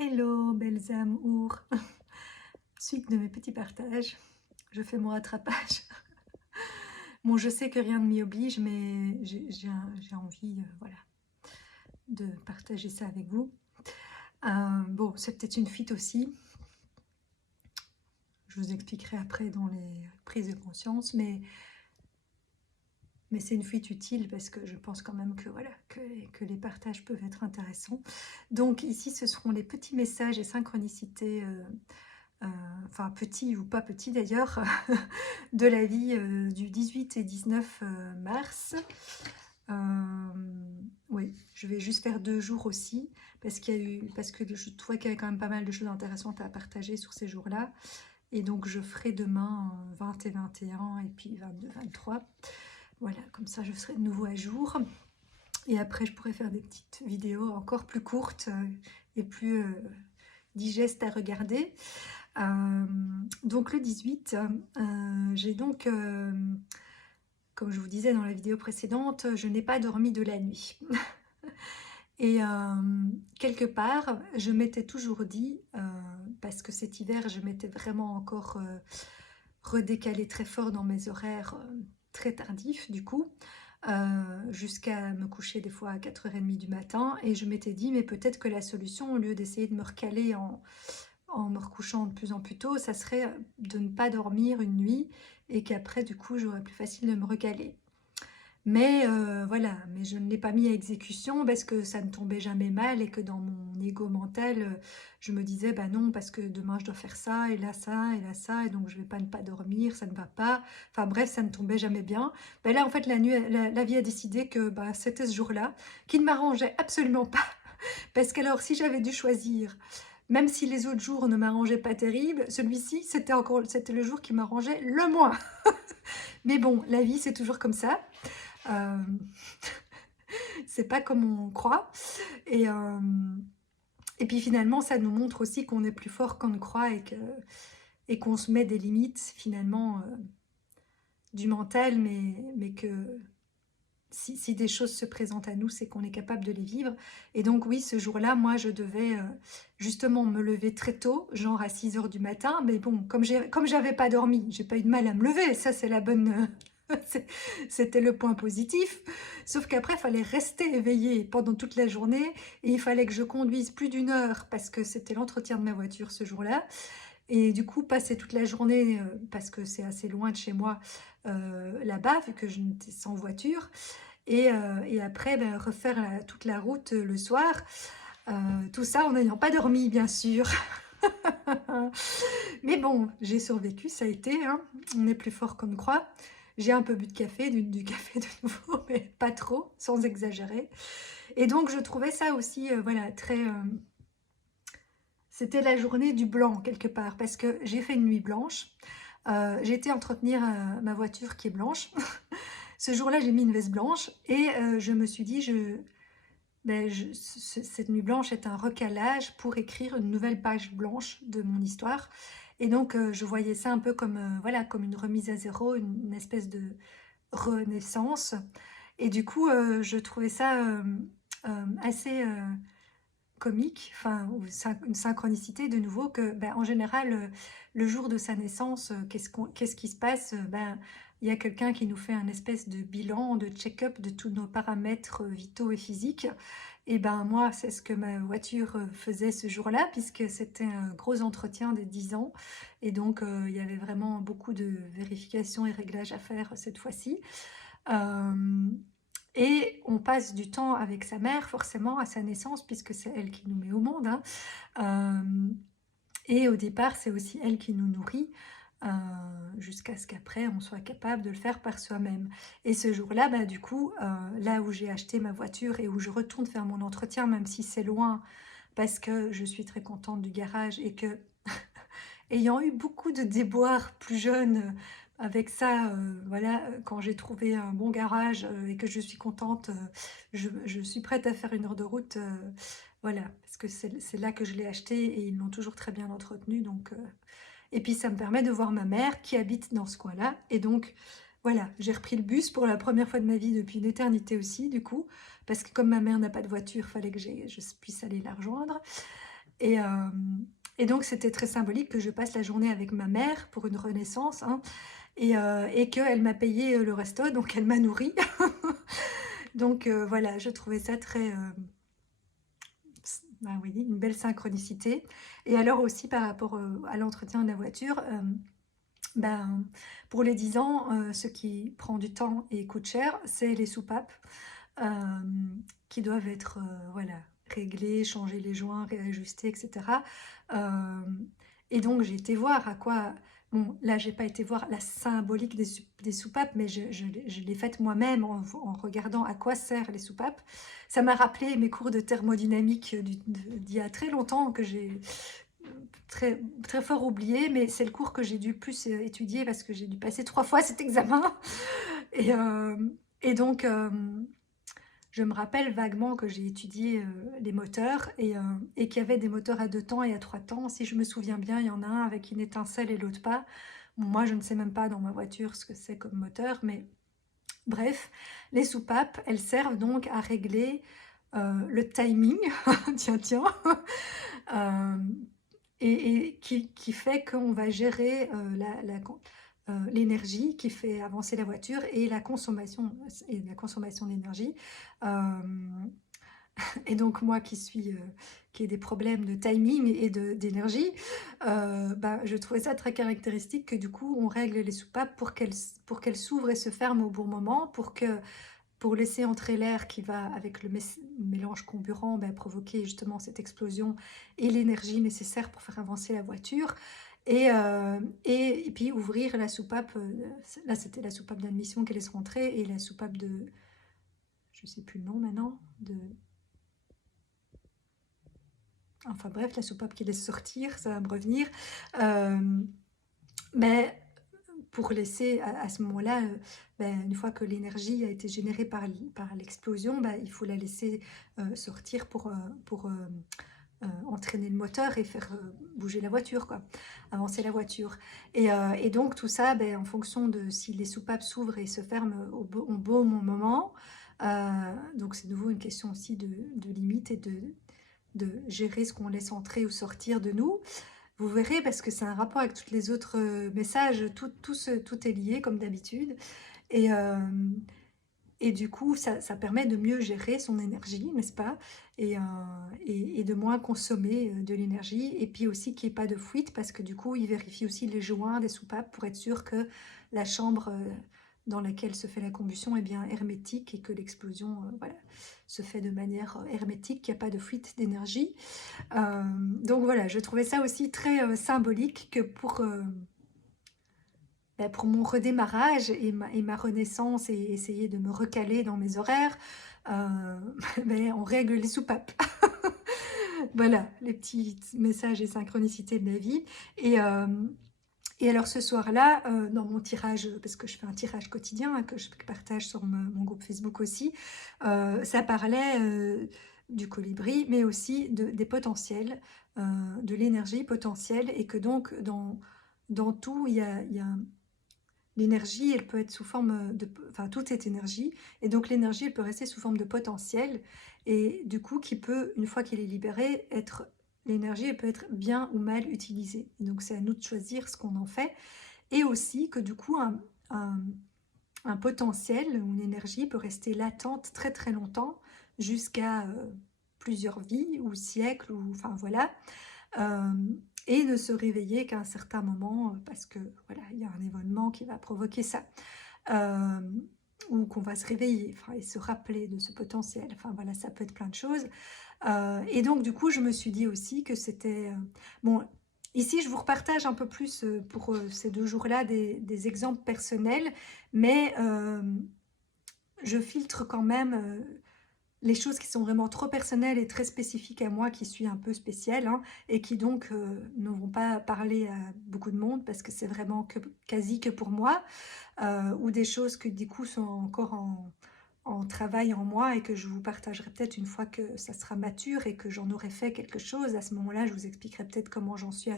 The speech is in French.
Hello, belles amours. Suite de mes petits partages, je fais mon rattrapage. Bon, je sais que rien ne m'y oblige, mais j'ai envie voilà, de partager ça avec vous. Bon, c'est peut-être une fuite aussi. Je vous expliquerai après dans les prises de conscience, mais c'est une fuite utile parce que je pense quand même que, voilà, que les partages peuvent être intéressants. Donc ici, ce seront les petits messages et synchronicités enfin petit ou pas petit d'ailleurs, de la vie du 18 et 19 mars. Oui, je vais juste faire 2 jours aussi, parce que je trouvais qu'il y avait quand même pas mal de choses intéressantes à partager sur ces jours-là. Et donc je ferai demain 20 et 21 et puis 22, 23. Voilà, comme ça je serai de nouveau à jour. Et après je pourrai faire des petites vidéos encore plus courtes et plus digestes à regarder. Donc le 18, j'ai donc, comme je vous disais dans la vidéo précédente, je n'ai pas dormi de la nuit. Et quelque part, je m'étais toujours dit, parce que cet hiver, je m'étais vraiment encore redécalée très fort dans mes horaires très tardifs du coup, jusqu'à me coucher des fois à 4h30 du matin. Et je m'étais dit, mais peut-être que la solution, au lieu d'essayer de me recaler en me recouchant de plus en plus tôt, ça serait de ne pas dormir une nuit et qu'après, du coup, j'aurais plus facile de me recaler. Mais voilà, mais je ne l'ai pas mis à exécution parce que ça ne tombait jamais mal et que dans mon ego mental, je me disais, bah non, parce que demain je dois faire ça, et là ça, et là ça, et donc je vais pas ne pas dormir, ça ne va pas. Enfin bref, ça ne tombait jamais bien. Ben là, en fait, la nuit, la vie a décidé que bah, c'était ce jour-là, qui ne m'arrangeait absolument pas. Parce qu'alors, si j'avais dû choisir, même si les autres jours ne m'arrangeaient pas terrible, celui-ci, c'était le jour qui m'arrangeait le moins. Mais bon, la vie, c'est toujours comme ça. Euh, c'est pas comme on croit. Et, euh, et puis finalement, ça nous montre aussi qu'on est plus fort qu'on ne croit et qu'on se met des limites finalement du mental, mais que si des choses se présentent à nous, c'est qu'on est capable de les vivre. Et donc oui, ce jour-là, moi, je devais justement me lever très tôt, genre à 6h du matin. Mais bon, comme j'avais pas dormi, j'ai pas eu de mal à me lever. Ça, c'est la bonne... C'était le point positif. Sauf qu'après, il fallait rester éveillé pendant toute la journée. Et il fallait que je conduise plus d'1 heure parce que c'était l'entretien de ma voiture ce jour-là. Et du coup, passer toute la journée, parce que c'est assez loin de chez moi, là-bas, vu que je n'étais sans voiture. Et après, ben, refaire toute la route le soir. Tout ça en n'ayant pas dormi, bien sûr. Mais bon, j'ai survécu, ça a été. Hein. On est plus fort qu'on ne croit. J'ai un peu bu de café, du café de nouveau, mais pas trop, sans exagérer. Et donc, je trouvais ça aussi, voilà, très... c'était la journée du blanc, quelque part, parce que j'ai fait une nuit blanche. J'ai été entretenir ma voiture qui est blanche. Ce jour-là, j'ai mis une veste blanche et je me suis dit, cette nuit blanche est un recalage pour écrire une nouvelle page blanche de mon histoire. Et donc, je voyais ça un peu comme, voilà, comme une remise à zéro, une espèce de renaissance. Et du coup, je trouvais ça assez comique, enfin, ou une synchronicité de nouveau, que ben, en général, le jour de sa naissance, qu'est-ce qui se passe? Ben, il y a quelqu'un qui nous fait un espèce de bilan, de check-up de tous nos paramètres vitaux et physiques. Et ben moi, c'est ce que ma voiture faisait ce jour-là, puisque c'était un gros entretien des 10 ans. Et donc, il y avait vraiment beaucoup de vérifications et réglages à faire cette fois-ci. Et on passe du temps avec sa mère, forcément, à sa naissance, puisque c'est elle qui nous met au monde. Hein. Et au départ, c'est aussi elle qui nous nourrit, jusqu'à ce qu'après, on soit capable de le faire par soi-même. Et ce jour-là, bah, du coup, là où j'ai acheté ma voiture et où je retourne faire mon entretien, même si c'est loin, parce que je suis très contente du garage et que, ayant eu beaucoup de déboires plus jeune avec ça, voilà, quand j'ai trouvé un bon garage et que je suis contente, je suis prête à faire 1 heure de route, voilà, parce que c'est là que je l'ai acheté et ils l'ont toujours très bien entretenu. Donc, et puis ça me permet de voir ma mère qui habite dans ce coin-là. Et donc, voilà, j'ai repris le bus pour la première fois de ma vie depuis une éternité aussi, du coup, parce que comme ma mère n'a pas de voiture, il fallait que je puisse aller la rejoindre. Et, euh, et donc, c'était très symbolique que je passe la journée avec ma mère pour une renaissance, hein, et qu'elle m'a payé le resto, donc elle m'a nourri. Donc voilà, je trouvais ça très, bah oui, une belle synchronicité. Et alors aussi par rapport à l'entretien de la voiture, ben, pour les 10 ans, ce qui prend du temps et coûte cher, c'est les soupapes euh, qui doivent être voilà, réglées, changer les joints, réajustés, etc. Euh, et donc j'ai été voir à quoi... Bon, là, j'ai pas été voir la symbolique des soupapes, mais je l'ai faite moi-même en regardant à quoi servent les soupapes. Ça m'a rappelé mes cours de thermodynamique d'il y a très longtemps que j'ai très, très fort oublié, mais c'est le cours que j'ai dû plus étudier parce que j'ai dû passer 3 fois cet examen. Et, euh, et donc, je me rappelle vaguement que j'ai étudié les moteurs et qu'il y avait des moteurs à 2 temps et à 3 temps. Si je me souviens bien, il y en a un avec une étincelle et l'autre pas. Bon, moi, je ne sais même pas dans ma voiture ce que c'est comme moteur, mais bref, les soupapes, elles servent donc à régler le timing, tiens, tiens, euh, et qui fait qu'on va gérer l'énergie qui fait avancer la voiture et la consommation d'énergie. Euh, et donc moi qui ai des problèmes de timing et d'énergie, bah, je trouvais ça très caractéristique que du coup on règle les soupapes pour qu'elles s'ouvrent et se ferment au bon moment, pour laisser entrer l'air qui va, avec le mélange comburant, ben, provoquer justement cette explosion et l'énergie nécessaire pour faire avancer la voiture. Et puis ouvrir la soupape, là c'était la soupape d'admission qui laisse rentrer, et la soupape de, je sais plus le nom maintenant, enfin bref, la soupape qui laisse sortir, ça va me revenir. Euh, mais pour laisser à ce moment-là, ben, une fois que l'énergie a été générée par l'explosion, ben, il faut la laisser sortir pour entraîner le moteur et faire bouger la voiture, quoi, avancer la voiture. Et donc tout ça, ben, en fonction de si les soupapes s'ouvrent et se ferment au bon moment, donc c'est de nouveau une question aussi de limite et de gérer ce qu'on laisse entrer ou sortir de nous. Vous verrez, parce que c'est un rapport avec tous les autres messages, tout est lié comme d'habitude. Et, euh, et du coup, ça permet de mieux gérer son énergie, n'est-ce pas? Et de moins consommer de l'énergie. Et puis aussi qu'il n'y ait pas de fuite, parce que du coup, il vérifie aussi les joints des soupapes pour être sûr que la chambre dans laquelle se fait la combustion est bien hermétique et que l'explosion voilà, se fait de manière hermétique, qu'il n'y a pas de fuite d'énergie. Donc voilà, je trouvais ça aussi très symbolique que pour mon redémarrage et ma renaissance et essayer de me recaler dans mes horaires, euh, on règle les soupapes. Voilà, les petits messages et synchronicités de la vie. Et, euh, et alors ce soir-là, dans mon tirage, parce que je fais un tirage quotidien hein, que je partage sur mon groupe Facebook aussi, ça parlait du colibri, mais aussi des potentiels, de l'énergie potentielle, et que donc dans tout, il y a l'énergie, elle peut être sous forme de... Enfin, tout est énergie. Et donc, l'énergie, elle peut rester sous forme de potentiel. Et du coup, qui peut, une fois qu'il est libéré, être... L'énergie, elle peut être bien ou mal utilisée. Et donc, c'est à nous de choisir ce qu'on en fait. Et aussi que du coup, un, un potentiel ou une énergie peut rester latente très très longtemps, jusqu'à plusieurs vies ou siècles, ou enfin voilà. Euh, et ne se réveiller qu'à un certain moment parce que voilà, il y a un événement qui va provoquer ça. Euh, ou qu'on va se réveiller enfin, et se rappeler de ce potentiel. Enfin voilà, ça peut être plein de choses. Et donc du coup, je me suis dit aussi que c'était... bon, ici, je vous repartage un peu plus pour ces 2 jours-là des exemples personnels, mais je filtre quand même les choses qui sont vraiment trop personnelles et très spécifiques à moi, qui suis un peu spéciale, hein, et qui donc ne vont pas parler à beaucoup de monde, parce que c'est vraiment quasi que pour moi, ou des choses que du coup sont encore en travail en moi, et que je vous partagerai peut-être une fois que ça sera mature et que j'en aurai fait quelque chose. À ce moment-là, je vous expliquerai peut-être comment j'en suis arrivée.